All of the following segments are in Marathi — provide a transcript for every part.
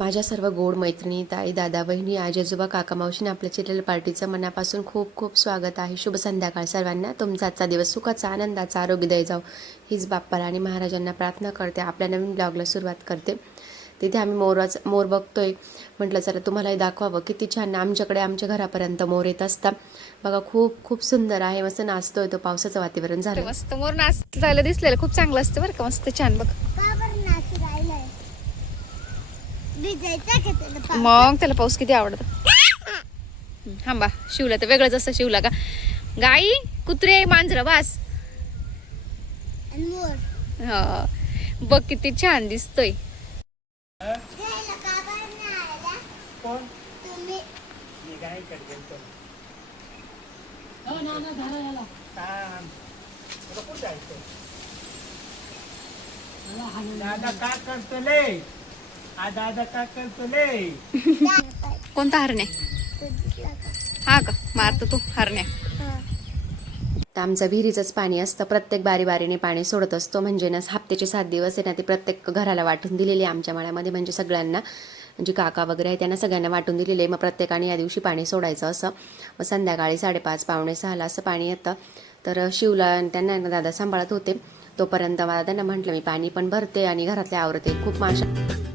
माझ्या सर्व गोड मैत्रिणी ताई दादा बहिणी आजी आजोबा काका मावशीने आपल्या चिरलेल्या पार्टीचं मनापासून खूप खूप स्वागत आहे. शुभ संध्याकाळ सर्वांना. तुमचा आजचा दिवस सुखाचा आनंदाचा आरोग्यदायी जाऊ हीच बाप्पाला आणि महाराजांना प्रार्थना करते. आपल्या नवीन ब्लॉगला सुरुवात करते. तिथे आम्ही मोराच मोर बघतोय. म्हटलं चला तुम्हालाही दाखवावं. किती छान आमच्याकडे आमच्या घरापर्यंत मोर येत असतात. बघा खूप खूप सुंदर आहे. मस्त नाचतोय तो. पावसाचं वातावरण झालं. मस्त मोर झालं दिसलेलं. खूप चांगलं असतं बरं का. मस्त छान बघ का बरं नाचू राहिलंय भिजायचा का त्याला पाव? मग त्याला पाऊस किती आवडत? थांबा शिवला तर वेगळंच असतं शिवला का? गाई कुत्रे मांजर हा. बघ किती छान दिसतोय. जायचं दादा का करतो दादा का करतो कोणता का? हा का मारतो तू हरण्या. हा. तर आमचं विहिरीचंच पाणी असतं. प्रत्येक बारी बारीने पाणी सोडत असतो. म्हणजे ना हप्त्याचे सात दिवस आहे ना ते प्रत्येक घराला वाटून दिलेले आहे आमच्या मळ्यामध्ये. म्हणजे सगळ्यांना म्हणजे काका वगैरे आहे त्यांना सगळ्यांना वाटून दिलेले आहे. मग प्रत्येकाने या दिवशी पाणी सोडायचं असं. मग संध्याकाळी साडेपाच पावणे सहाला असं पाणी येतं. तर शिवला आणि त्यांना ना दादा सांभाळत होते. तोपर्यंत मला त्यांना म्हटलं मी पाणी पण भरते आणि घरातले आवरते. खूप माशा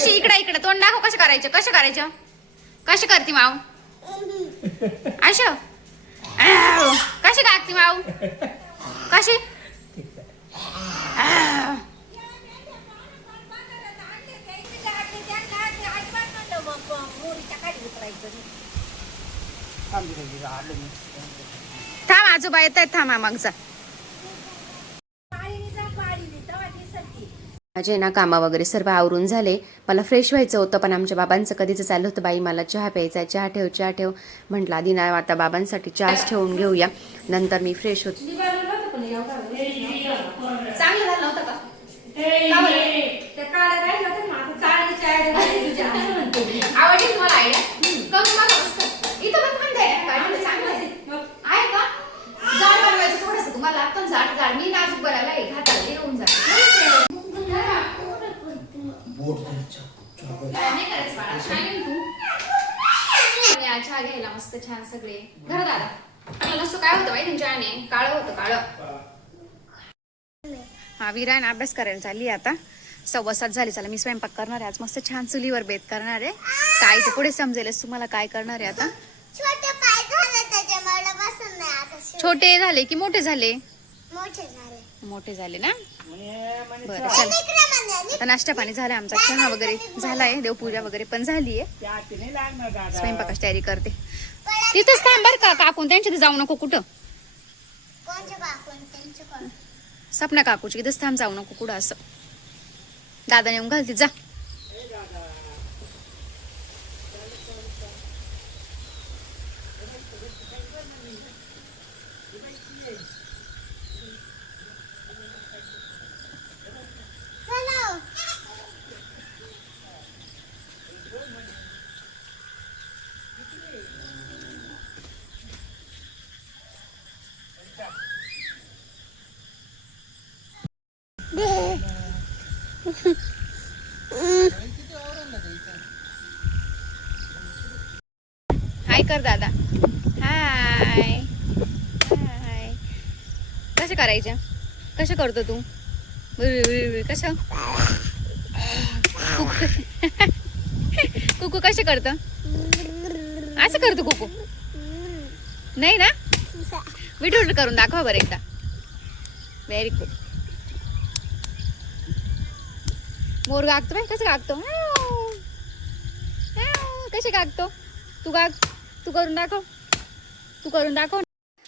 कशी इकडे इकडे? तोंड दाखव कसं करायचं? कसं करायचं? कशी करते माऊ? अश. कशी कागती माऊ? कशी? थांब आजोबा येत आहेत थांबा मग जा. माझे ना कामा वगैरे सर्व आवरून झाले. मला फ्रेश व्हायचं होतं पण आमच्या बाबांचं कधीच चाललं होतं. बाई मला चहा प्यायचा आहे, चहा ठेव चहा ठेव. म्हटलं आधी ना आता बाबांसाठी चहाच ठेवून घेऊया. नंतर मी फ्रेश होत? आवडली तुम्हाला आयडिया कम बघा मस्त इथं पण थंड आहे काय म्हणजे चांगलं आहे आहे का जाड बनवायचं थोडंसं तुम्हाला पण जाड जाड मी नाजूक बनायला आहे घाताला येऊन जात नाही करायचं बाळा शाईन तू आणि आज चहा छान सगळे घर दादा मला नुसतं काय होतं माहिती चहाने काळं होतं काळं. हा विरायन अभ्यास करायला चालली आता. सव्वा सात झाली. चला मी स्वयंपाक करणार आहे. आज मस्त छान चुलीवर बेत करणार आहे. काय ते पुढे समजेलच. तुम्हाला काय करणार आहे आता? छोटे पाय झाले त्याच्या मला बसून नाही आता. शिव- छोटे झाले की मोठे झाले? मोठे झाले. मोठे झाले ना? बरं चल. म्हणजे आता नाश्ता पाणी झाला आमचा. चहा वगैरे झालाय. देवपूजा वगैरे पण झाली आहे त्याची नाही लागणार दादा? स्वयंपाकाची तयारी करते. तिथंच थांब बर का काकून. त्यांच्या जाऊ नको कुठं. सपना काकूची. इथंच थांब जाऊ नको कुठं असं. दादा नेऊन घालते. जा चला हाय कर दादा. हाय हाय कसं करायचं? कसं करतो तू? कसं? कुकू. कसे करतं? असं करतो कुकू. नाही ना? विठू करून दाखवा बरं एकदा. व्हेरी गुड मोर गागतो बाय कसं गागतो? कसे गागतो? तू गाग तू करून दाखव. तू करून दाखव.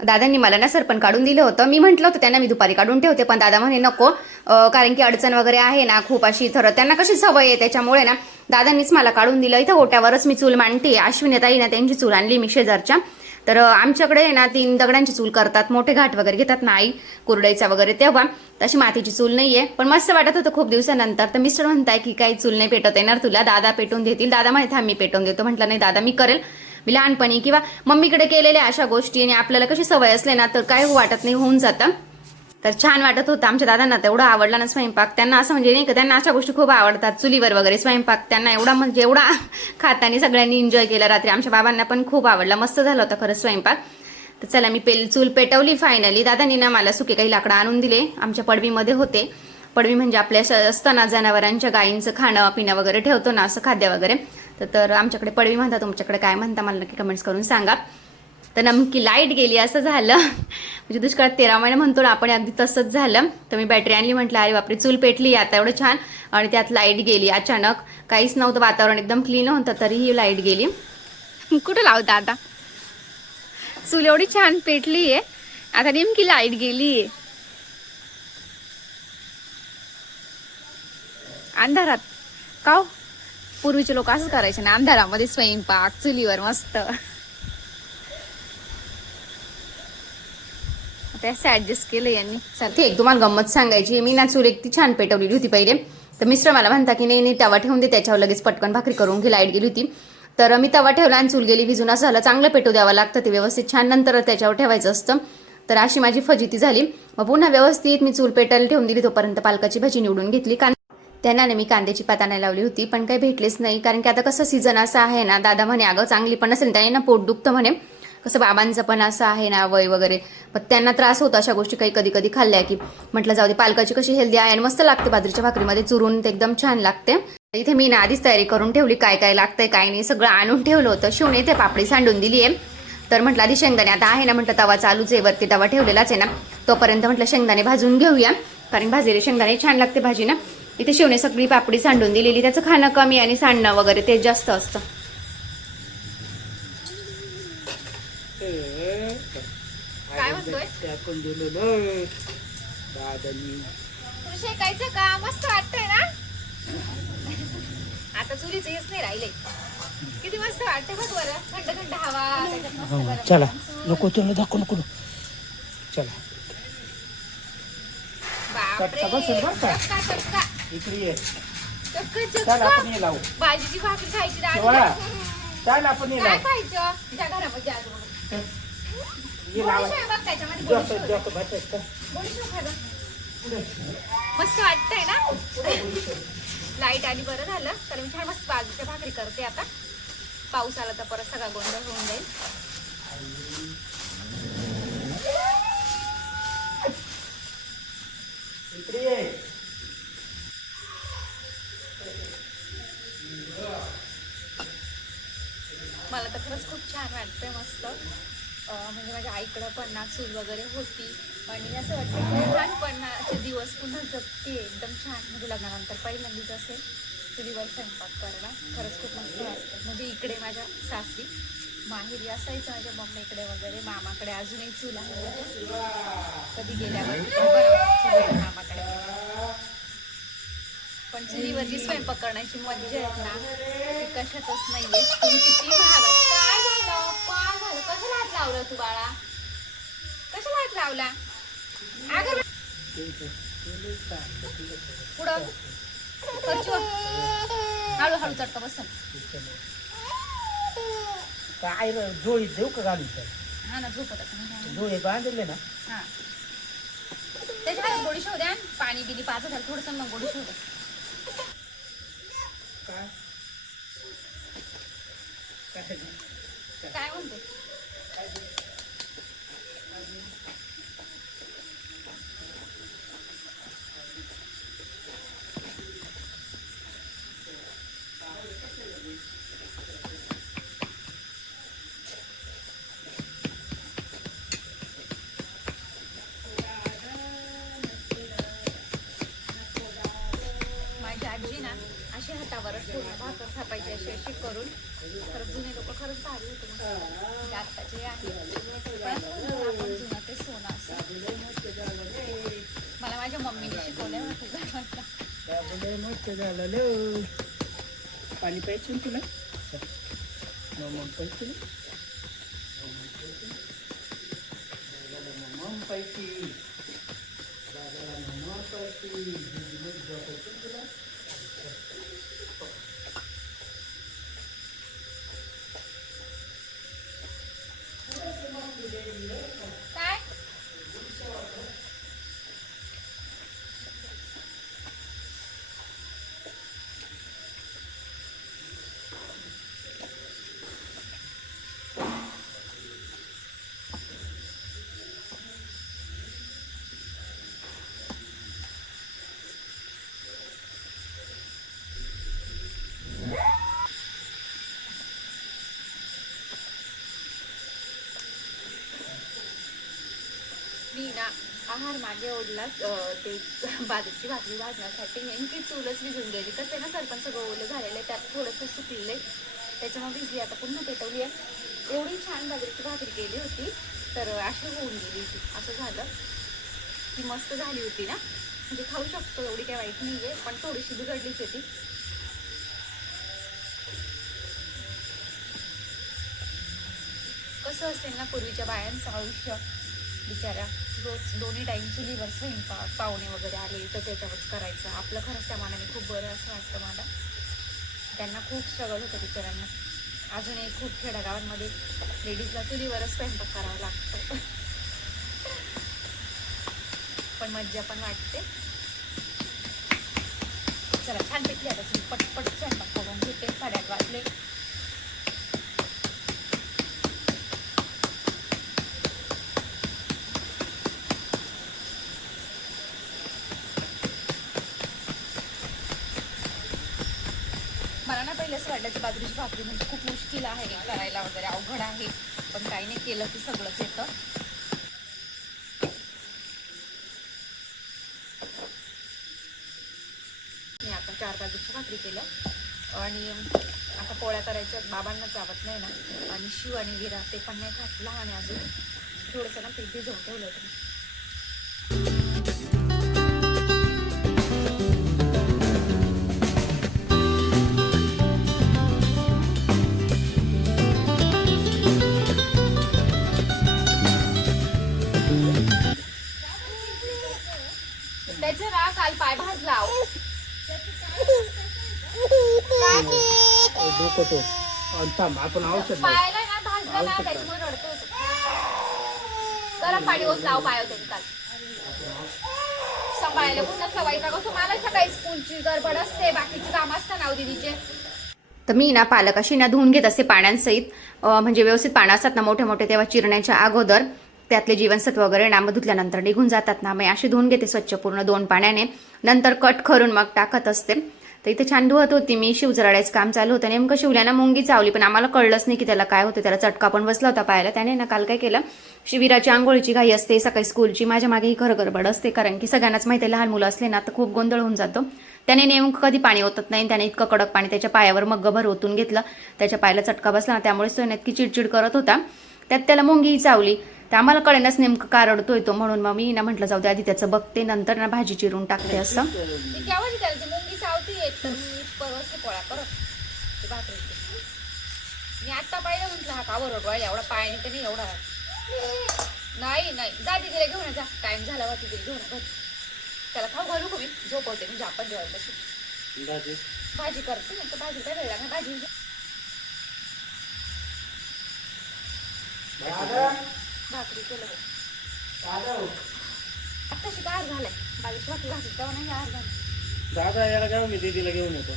दादांनी मला ना सरपण काढून दिलं होतं. मी म्हटलं होतं त्यांना मी दुपारी काढून ठेवते पण दादा म्हणे नको कारण की अडचण वगैरे आहे ना खूप अशी थर त्यांना कशी सवय आहे त्याच्यामुळे ना दादांनीच मला काढून दिलं. इथं ओट्यावरच मी चूल मांडते. अश्विनी ताई ना त्यांची चूल आणली मी शेजारच्या. तर आमच्याकडे आहे ना तीन दगडांची चूल करतात. मोठे घाट वगैरे घेतात ना आई कुरडाईचा वगैरे तेव्हा. तशी मातीची चूल नाही आहे पण मस्त वाटत होतं खूप दिवसानंतर. तर मिस्टर म्हणताय की काही चूल नाही पेटवता येणार तुला. दादा पेटून देतील. दादा म्हणे हा मी पेटवून देतो. म्हटलं नाही दादा मी करेल. मी लहानपणी किंवा मम्मीकडे केलेल्या अशा गोष्टी आणि आपल्याला कशी सवय असले ना तर काय वाटत नाही होऊन जातं. तर छान वाटत होतं आमच्या दादांना तेवढा आवडला ना स्वयंपाक. त्यांना असं म्हणजे नाही का त्यांना अशा गोष्टी खूप आवडतात. चुलीवर वगैरे स्वयंपाक त्यांना एवढा म्हणजे एवढा खातानी सगळ्यांनी एन्जॉय केला. रात्री आमच्या बाबांना पण खूप आवडला. मस्त झाला होता खरंच स्वयंपाक. तर चला मी पेल चूल पेटवली फायनली दादांनी ना मला सुके काही लाकडं आणून दिले. आमच्या पडवीमध्ये होते. पडवी म्हणजे आपल्या असताना जनावरांच्या गायींचं खाणं पिणं वगैरे ठेवतो ना असं खाद्य वगैरे. तर तर आमच्याकडे पडवी म्हणता तुमच्याकडे काय म्हणता मला नक्की कमेंट्स करून सांगा. तर नमकी लाइट गेली असं झालं. म्हणजे दुष्काळात तेरा महिने म्हणतो ना आपण अगदी तसंच झालं. तर मी बॅटरी आणली म्हटलं अरे बापरे चूल पेटली आता एवढं छान. आणि त्यात लाइट गेली अचानक. काहीच नव्हतं वातावरण एकदम क्लीन होतं तरीही लाइट गेली. कुठं लावता आता चूल एवढी छान पेटली आहे. आता नेमकी लाइट गेली आहे. अंधारात. का हो? पूर्वीचे लोक असंच करायचे ना अंधारामध्ये स्वयंपाक चुलीवर मस्त. आता असं ऍडजस्ट केलं यांनी. चल एक तुम्हाला गंमत सांगायची मी ना चूल एक ती छान पेटवलेली होती पहिले. तर मिस्टर मला म्हणता की नाही नाही तवा ठेवून दे त्याच्यावर लगेच पटकन भाकरी करून घे लाइट गेली होती. तर मी तवा ठेवला आणि चूल गेली भिजून असं झालं चांगलं पेटू द्यावं लागतं ते व्यवस्थित. छान नंतर त्याच्यावर ठेवायचं असतं. तर अशी माझी फजिती झाली. मग पुन्हा व्यवस्थित मी चूल पेटायला ठेवून दिली तोपर्यंत पालकाची भाजी निवडून घेतली. कारण त्यांना मी कांद्याची पात लावली होती पण काही भेटलेच नाही. कारण की आता कसं सीझन असं आहे ना दादा म्हणे अगं चांगली पण असेल. त्याने ना पोट दुखतं म्हणे. कसं बाबांचं पण असं आहे ना वय वगैरे. पण त्यांना त्रास होतो अशा गोष्टी काही कधी कधी खाल्ल्या की. म्हटलं जाऊ दे पालकाची कशी हेल्दी आहे आणि मस्त लागते बाजरीच्या भाकरीमध्ये चुरून ते एकदम छान लागते. इथे मी ना आधीच तयारी करून ठेवली काय काय लागतंय काय नाही सगळं आणून ठेवलं होतं. शिवणे ते पापडी सांडून दिली आहे तर म्हटलं आधी शेंगदाणे आता आहे ना म्हटलं तवा चालूच आहे वरती तवा ठेवलेलाच आहे ना. तोपर्यंत म्हटलं शेंगदाणे भाजून घेऊया. कारण भाजलेले शेंगदाणे छान लागते भाजी ना इथे शिवणे सगळी पापडी सांडून दिलेली त्याचं खाणं कमी आणि सांडणं वगैरे ते जास्त असतं. काय म्हणतोय? टाकून दिलेलं दादानी तुला शेकायचं का? मस्त वाटतंय ना? आता चुलीचं हेच नाही राहिले किती मस्त वाटतंय बघ बरं. थंड थंड हवा त्याच्यात मस्त हो, गरम चला. गरम. नको तुला दाखवू नको चला. बापरे. चटका बसेल बरं का? चटका चटका. इकडे ये. चटका चल चटका आपण ये लावू. भाजीची भाकरी खायची. चल आपण ये काय लावू. खायचं? ज्या घरामध्ये आजोबा. मस्त वाटतंय ना? लाइट आली बरं झालं. तर मी छान मस्त बाजूच्या भाकरी करते आता. पाऊस आला तर परत सगळा गोंधळ होऊन जाईल. इकडे मला तर खरंच खूप छान वाटतंय मस्त. म्हणजे माझ्या आईकडं पन्नास चूल वगैरे होती. आणि असं वाटतं की लहानपणाचे दिवस पुन्हा जगते. एकदम छान. म्हणजे लग्नानंतर पहिल्यांदाच असेल चुलीवर स्वयंपाक करणं. खरंच खूप मस्त वाटतं म्हणजे इकडे माझ्या सासरी माहेरी असायचं. माझ्या मम्मीकडे वगैरे मामाकडे अजूनही चूल आहे. कधी गेल्यावर मामाकडे. पण चुलीवरची स्वयंपाक करण्याची मज्जा आहे ना ती कशातच नाहीये. तुम्ही किती महागात काय झालं? काय झालं? कशाला हात लावला तू बाळा? कशाला हात लावला? अगं पुढं खर्चवर हळूहळू चटका बसल. काय जोळी देऊ का घालून हा ना झोपत. जोळे बांधले ना. हा. त्याच्यावर गोडी शोध द्या पाणी दिली पाच हजार थोडस मग गोडी शोध. काय? काय? काय म्हणते? अशी हातावरच पूर्ण भाकर थापायची अशी अशी करून खरंच जुने लोक खरंच भारी होते मस्त. म्हणजे आत्ताचे आहे पण आपण जुनं ते सोनं असं. मला माझ्या मम्मीने शिकवलं होतं मस्त झालं. पाणी प्यायचं ना तुला? मग पाहिजे मग पाहिजे काय मी ना आहार मागे ओढला ते बाजूची भाकरी भाजण्यासाठी नेमकी चूलच भिजून गेली. कसं आहे ना सरपंच सगळं ओलं झालेलं आहे त्यात थोडंसं सुकलेलं आहे. त्याच्यामुळे भिजली आता पुन्हा पेटवली आहे. एवढी छान बाजरीची भाकरी केली होती तर अशी होऊन गेली होती. असं झालं. ती मस्त झाली होती ना. म्हणजे खाऊ शकतो एवढी काही वाईट नाही आहे पण थोडीशी बिघडलीच होती कसं असेल ना पूर्वीच्या बायांचं आयुष्य बिचाऱ्या. रोज दोन्ही टाईम चुलीवर स्वयंपाक पाहुणे वगैरे आले तर त्याच्यावरच करायचं. आपलं खरंच त्या मानाने खूप बरं असं वाटतं मला. त्यांना खूप स्ट्रगल होतं बिचारांना अजूनही खूप खेड्यागावांमध्ये लेडीजला चुलीवरच स्वयंपाक करावा लागतो. पण मज्जा पण वाटते. चला छान पेटली आता चूल पटपट स्वयंपाक करून घेते. साड्यात वाजले. मला ना पहिले असं वाटायचं बाजरीची भाकरी म्हणजे खूप मुश्किल आहे करायला वगैरे अवघड आहे. पण काही नाही केलं की सगळंच येतं. मी आता चार बाजूची भाकरी केलं. आणि आता पोळ्या करायच्या बाबांना चावत नाही ना. आणि शिव आणि विरा ते पण नाही खात. लहान आहे अजून. थोडंसं ना पीठ भिजवून ठेवलं होतं. डोकं तो आणि थांब आपण औषध लावू. पायाला ना भाजला ना त्याच्यामुळे रडतो होतो. गरम पाणी होत लाव पाय होते काल सांभाळायला का कसं मला सकाळी स्कूलची गडबड असते बाकीची काम असतात ना दीदीचे. तर मी ना पालक अशी ना धुवून घेत असते पाण्यासहित अं, म्हणजे व्यवस्थित पानं असतात ना मोठे मोठे तेव्हा चिरण्याच्या अगोदर. त्यातले जीवनसत्व वगैरे नामं धुतल्यानंतर निघून जातात ना मी अशी धुवून घेते स्वच्छ पूर्ण दोन पाण्याने. नंतर कट करून मग टाकत असते. तर इथे छान धुवत होती मी शिवजराड्याचं काम चालू होतं. नेमकं शिवल्यानं मुंगी चावली पण आम्हाला कळलंच नाही की त्याला काय होतं. त्याला चटका पण बसला होता पायाला. त्याने ना काल काय केलं शिबिराची आंघोळीची घाई असते सकाळी स्कूलची माझ्या मागे ही खरं गडबड असते. कारण की सगळ्यांनाच माहिती आहे लहान मुलं असले ना तर खूप गोंधळ होऊन जातो. त्याने नेमकं कधी पाणी ओतत नाही त्याने इतकं कडक पाणी त्याच्या पायावर मग्गभर ओतून घेतलं. त्याच्या पायाला चटका बसला ना त्यामुळे तो इतकी चिडचिड करत होता. त्यात त्याला मुंगी चावली. तर आम्हाला कळेनच नेमकं का रडतोय तो. म्हणून मग मी ना म्हटलं जाऊ दे आधी त्याचं बघते नंतर ना भाजी चिरून टाकते असं. ती केव्हाची त्याला ती मुंगी चावती येत तर मी परवाच पोळ्या करत ती भाकरी मी आत्ता पाहिलं म्हटलं हा का बरोबर एवढा पायाने तरी एवढा. नाही नाही. जा तिला घेऊन जा. टाइम झाला होता तिला घेऊन घरी. त्याला खाऊ घालू का मी? झोपवते म्हणजे आपण जेवायला बसू. भाजी. करते. नाही तर भाजी काय वेळ लागणार? भाजी. भाकरी. केलं. हो. आत्ताशी गार झालाय. बाजूची भाकरी घातली तेव्हा नाही गार झाली. दादा याला काय मी दीदीला घेऊन येतो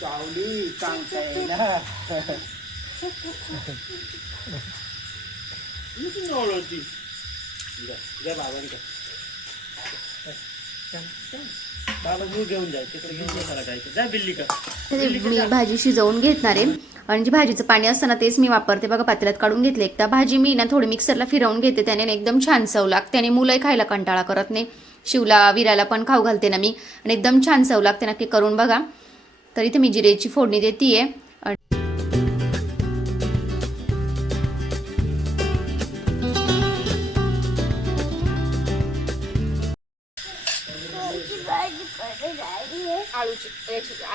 चावली सांगताय ना मी ओळखती बाबांकडे बाबा घेऊ घेऊन जाय तिकडे घेऊन जाय मला काय जा बिल्ली का ते मी भाजी शिजवून घेणार आहे. आणि जे भाजीचं पाणी असतं ना तेच मी वापरते. बघा पातेल्यात काढून घेतले. एकदा भाजी मी ना थोडी मिक्सरला फिरवून घेते. त्याने एकदम छान चव लागते. आणि मुलंही खायला कंटाळा करत नाही. शिवला विराला पण खाऊ घालते ना मी. आणि एकदम छान चव लागते नक्की करून बघा. तर इथे मी जिरेची फोडणी देते कोणची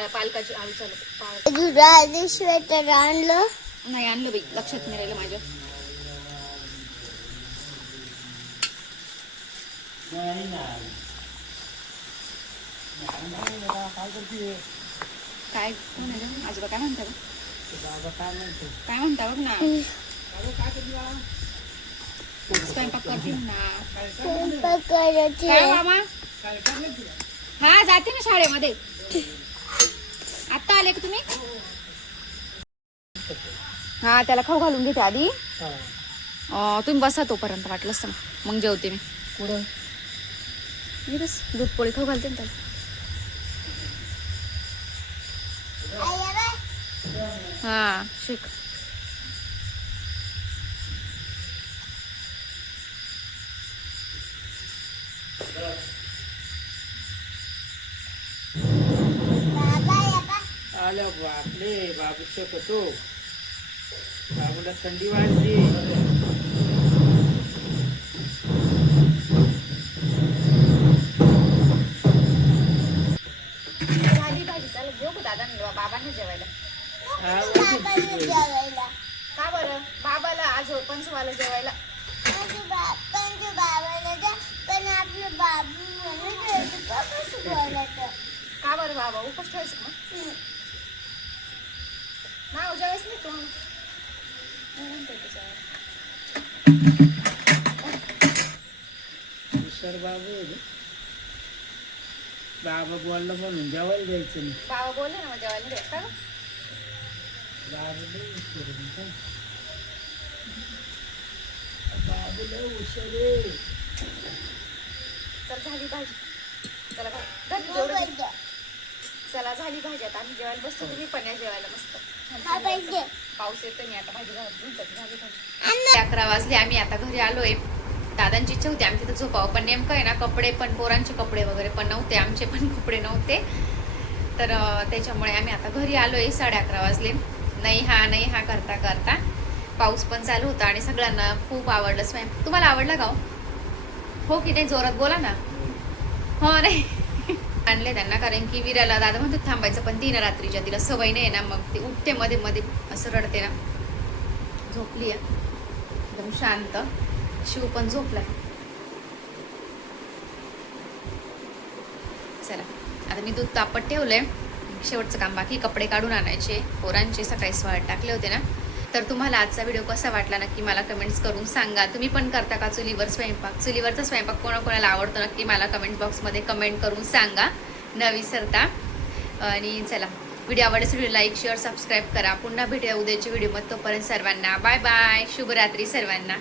पालकाची आळू चालू. स्वेटर आणलं. नाही आणलं बाई. लक्षात नाही राहिलं माझ्या. काय? कोण आहे? आजोबा काय म्हणता काय म्हणतो काय म्हणता बघ ना. स्वयंपाक करतील ना. काय. मामा? हा जाते ना शाळेमध्ये. आले का तुम्ही? हा त्याला खाऊ घालून घेते आधी. अं, तुम्ही बसा तोपर्यंत वाटलंच तर मग जेवते मी. कुठं? मी बस दूध पोळी खाऊ घालते ना त्याला. हा शिक. आलं बापले बाबू शकतो बाबूला थंडी वाजली. झाली भाजी चालू घेऊ का दादा बाबांना जेवायला? हा. का बरं? बाबाला आज पंचवाला जेवायला. का बरं बाबा? उपवास ठेवायचं का मग? नाव जेवायच नाही तू मी म्हणते ते जेवायला. हुशार बाबू आहे रे. बाबा बोलला म्हणून जेवायला द्यायचं नाही बाबा बोलले ना मग जेवायला दे का गं? बाबू लय हुशार आहे. बाबू लय हुशार आहे. तर झाली भाजी चला घरी जेवढं. चला झाली भाजी. आता आम्ही जेवायला बसतो तुम्ही पण या जेवायला मस्त. पाऊस येतो नाही आता भाजी झाली भाजी. अकरा वाजले आम्ही आता घरी आलोय. दादांची इच्छा होती आम्ही तिथं झोपावं पण नेमकं आहे ना कपडे पण पोरांचे कपडे वगैरे पण नव्हते आमचे पण कपडे नव्हते. तर त्याच्यामुळे आम्ही आता घरी आलोय साडे अकरा वाजले. नाही हा नाही हा करता करता. पाऊस पण चालू होता आणि सगळ्यांना खूप आवडलं. स्वयं तुम्हाला आवडला का हो? हो की नाही जोरात बोला ना. हो नाही. आणले त्यांना कारण की विराला दादा म्हणतो थांबायचं पण ती ना रात्रीच्या तिला सवय नाही ना मग ती उठते मध्ये मध्ये. असं रडते ना. झोपली आहे. एकदम शांत. शिव पण झोपलाय. चला आता मी दूध तापत ठेवलंय. शेवटचं काम बाकी कपडे काढून आणायचे. पोरांचे सकाळी स्वाट टाकले होते ना. तर तुम्हाला आजचा व्हिडिओ कसा वाटला? नक्की मला कमेंट्स करून सांगा. तुम्ही पण करता का चुलीवर स्वयंपाक? चुलीवरचा स्वयंपाक कोणाकोणाला आवडतो? नक्की मला कमेंट बॉक्समध्ये कमेंट करून सांगा. न विसरता. आणि चला व्हिडिओ आवडल्यास व्हिडिओ लाईक शेअर सबस्क्राईब करा. पुन्हा भेटूया उद्याच्या व्हिडिओमध्ये तोपर्यंत सर्वांना बाय बाय शुभरात्री सर्वांना.